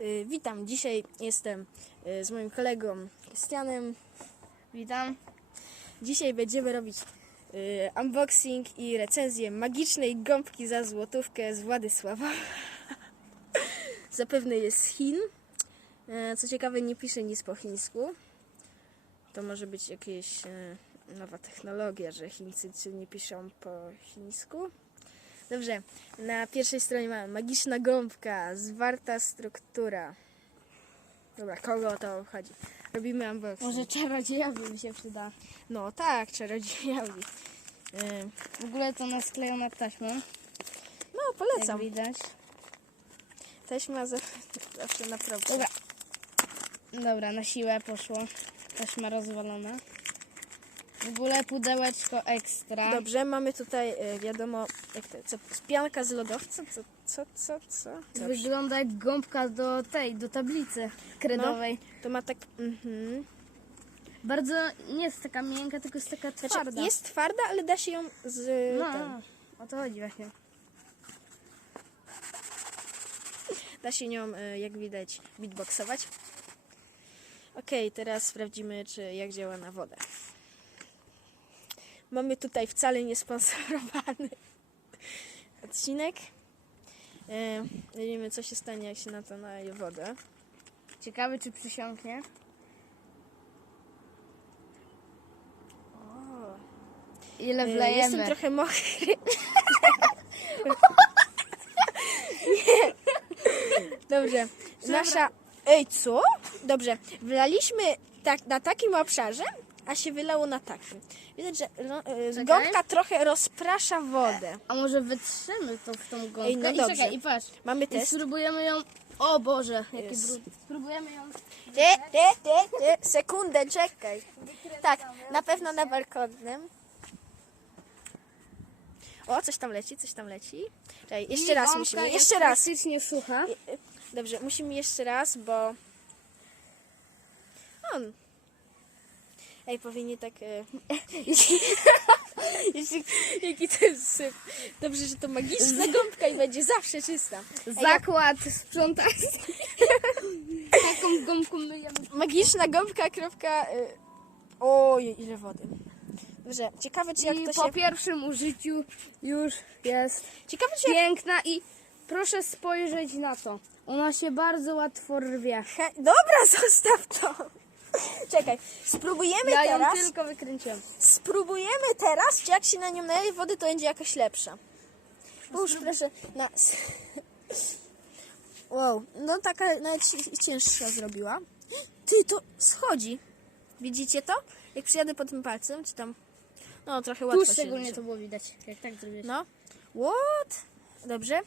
Y, Witam, dzisiaj jestem y, z moim kolegą Krystianem. Witam. Dzisiaj będziemy robić y, unboxing i recenzję magicznej gąbki za złotówkę z Władysława. Zapewne jest z Chin. E, Co ciekawe, nie pisze nic po chińsku. To może być jakaś e, nowa technologia, że Chińczycy nie piszą po chińsku. Dobrze, na pierwszej stronie mamy magiczna gąbka, zwarta struktura. Dobra, kogo o to chodzi? Robimy unboxing. Może czarodziejowi mi się przyda. No tak, czarodziejowi. Yy, W ogóle to nasklejona taśmą, no, jak polecam. widać. Taśma za- zawsze naprawdę. Dobra. Dobra, na siłę poszło. Taśma rozwalona. W ogóle pudełeczko ekstra. Dobrze, mamy tutaj, y, wiadomo, jak to, co, pianka z lodowca? Co, co, co, co? Dobrze. Wygląda jak gąbka do tej, do tablicy kredowej. To ma tak, mhm. Bardzo nie jest taka miękka, tylko jest taka Znaczy, twarda. jest twarda, ale da się ją z... no, ten, o to chodzi właśnie. da się nią, y, jak widać, beatboxować. Okej, teraz sprawdzimy, czy jak działa na wodę. Mamy tutaj wcale niesponsorowany odcinek. E, nie wiemy, co się stanie, jak się na to naleje wodę. Ciekawy, czy przysiąknie. Ile E, wlejemy? Jestem trochę mokry. nie. Dobrze. Nasza... Ej, co? Dobrze. Wlaliśmy tak, na takim obszarze, a się wylało na takim. Widać, że no, e, Czekaj. gąbka trochę rozprasza wodę. A może wytrzemy to w tą gąbkę? Ej, no I dobrze. czekaj, i patrz. Mamy I test. spróbujemy ją... O Boże, jaki Jest. brud. Spróbujemy ją... Ty, ty, ty, ty. Sekundę, czekaj. Tak, na pewno na balkonnym. O, coś tam leci, coś tam leci. Czekaj, jeszcze raz gąbka musimy, jest jeszcze raz. praktycznie sucha. Dobrze, musimy jeszcze raz, bo... On. Ej, powinien tak... E... Jeśli... Jaki to jest syp. Dobrze, że to magiczna gąbka i będzie zawsze czysta. Zakład sprzątania. Taką gąbką myjemy. magiczna gąbka, kropka... E... Oj, ile wody. Dobrze, ciekawe czy jak I to po się... pierwszym użyciu już jest Ciekawe czy jak... piękna i proszę spojrzeć na to. Ona się bardzo łatwo rwie. He... Dobra, zostaw to. Czekaj, spróbujemy Ja ją teraz... tylko wykręciłem. Spróbujemy teraz, czy jak się na nią naleje wody, to będzie jakoś lepsza. Połóż proszę na... Wow, no taka nawet cięższa zrobiła. Ty, to schodzi. Widzicie to? Jak przyjadę po tym palcem, czy tam... No, trochę łatwo Tu szczególnie to było widać, jak tak zrobiłeś. No. What? Dobrze.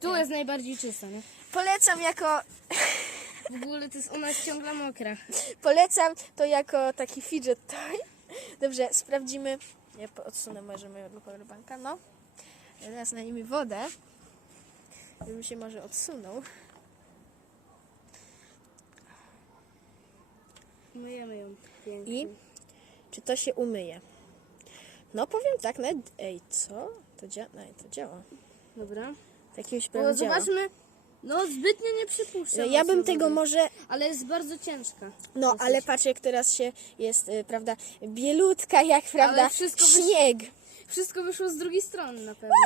Tu jest najbardziej czysta, nie? Polecam jako... W ogóle to jest, ona jest ciągle mokra. Polecam to jako taki fidget toy. Dobrze, sprawdzimy. Ja odsunę może mojego powerbanka. No. Teraz na nimi wodę. Żebym się może odsunął. Myjemy ją pięknie. I czy to się umyje? No powiem tak, nawet... Ej, co? To, dzia... no, to działa. Dobra. Jakimś O, pewnie działa. zobaczmy. No zbytnio nie przypuszczam. Ja bym tego może... Ale jest bardzo ciężka. No, Dosyć. ale patrz jak teraz się jest, y, prawda, bielutka jak, prawda, wszystko wyś- śnieg. Wszystko wyszło z drugiej strony na pewno.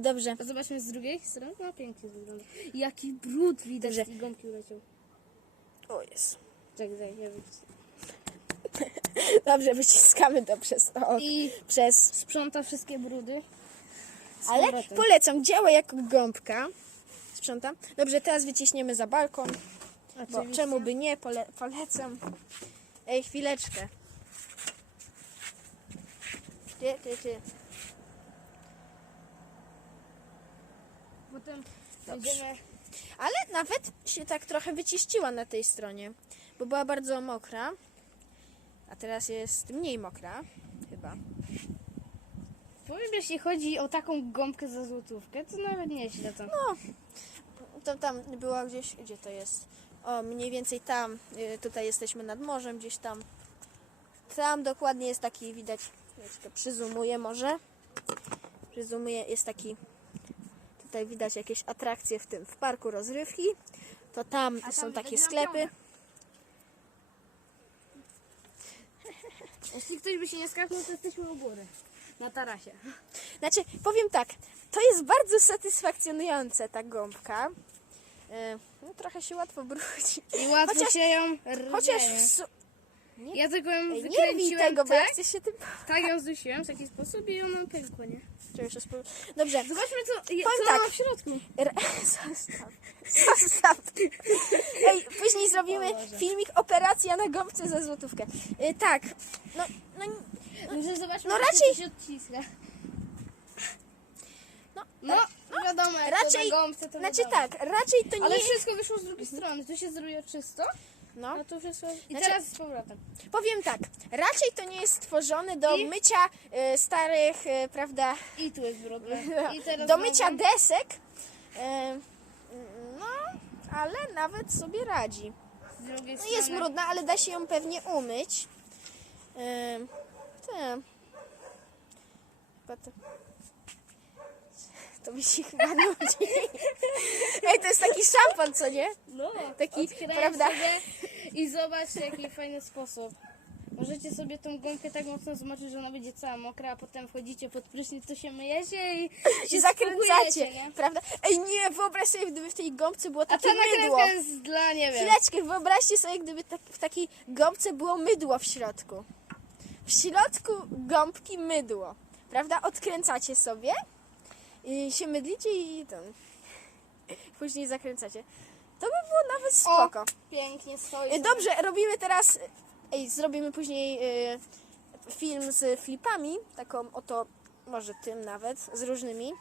Dobrze. A zobaczmy z drugiej strony. No pięknie wygląda. Jaki brud widać Dobrze. tej gąbki uleciał. O, jest. Czekaj, ja. Dobrze, wyciskamy to przez to. ok- I Przez. sprząta wszystkie brudy. Z Ale powrotem. polecam, działa jako gąbka. Sprzątam. Dobrze, teraz wyciśniemy za balkon. Bo Oczywiście. czemu by nie? Pole, polecam. Ej, chwileczkę. Ty, ty, ty. Potem Dobrze. będziemy... Ale nawet się tak trochę wyciściła na tej stronie, bo była bardzo mokra. A teraz jest mniej mokra. Powiem, jeśli chodzi o taką gąbkę za złotówkę, to nawet nieźle to. No, to tam była gdzieś, gdzie to jest? O, mniej więcej tam, y, tutaj jesteśmy nad morzem, gdzieś tam. Tam dokładnie jest taki, widać, ja to przyzumuję może. Przyzumuję, jest taki tutaj widać jakieś atrakcje w tym, w parku rozrywki. To tam, tam są takie sklepy. Jeśli ktoś by się nie skaknął, to jesteśmy u góry. Na tarasie. Znaczy, powiem tak, to jest bardzo satysfakcjonujące ta gąbka. E, No, trochę się łatwo brudzi. I łatwo Chociaż- się ją Chociaż rwie. w su- Ja tylko ją Ej, nie wykręciłem tego, bo ja tak, chcę się tym... tak ją zdusiłem w taki sposób i ona pękła, nie? Czy już spróbuję? Dobrze, Zobaczmy, co, je- Powiem co tak. ma w środku. R- Zostaw. Zostaw. Ej, później zrobimy O Boże. filmik Operacja na gąbce za złotówkę. Y, tak, no, no, Może zobaczmy, no raczej- się odciska. no, No, wiadomo, jak raczej, to na gąbce, to znaczy wiadomo. tak, raczej to nie... Ale wszystko wyszło z drugiej strony. Tu się zrobiło czysto, No, tu wszystko... I Znaczy- teraz z powrotem. powiem tak, raczej to nie jest stworzone do I? mycia y, starych, y, prawda, I tu jest. I teraz do znowu- mycia desek. Y, no, ale nawet sobie radzi. Z drugiej No strony. jest brudna, ale da się ją pewnie umyć. Tak. Chyba to... To mi się chyba nudzi. Ej, to jest taki szampan, co nie? No, Taki, prawda? sobie i zobacz jaki fajny sposób. Możecie sobie tą gąbkę tak mocno zmoczyć, że ona będzie cała mokra, a potem wchodzicie pod prysznic, to się myjecie i się zakręcacie, nie? prawda? Ej, nie, wyobraź sobie, gdyby w tej gąbce było A takie ta mydło. jest dla, nie wiem, Chwileczkę, wyobraźcie sobie, gdyby tak, w takiej gąbce było mydło w środku. W środku gąbki mydło, prawda? Odkręcacie sobie, i się mydlicie i ten... Później zakręcacie. To by było nawet spoko. pięknie stoi. Y, Dobrze, robimy teraz. Ej, zrobimy później y, film z flipami. Taką oto, może tym nawet, z różnymi.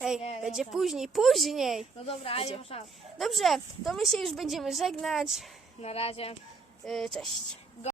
Ej, Nie, będzie tak. później, później! No dobra, a Idzie. nie ma szans. Dobrze, to my się już będziemy żegnać. Na razie. Y, cześć.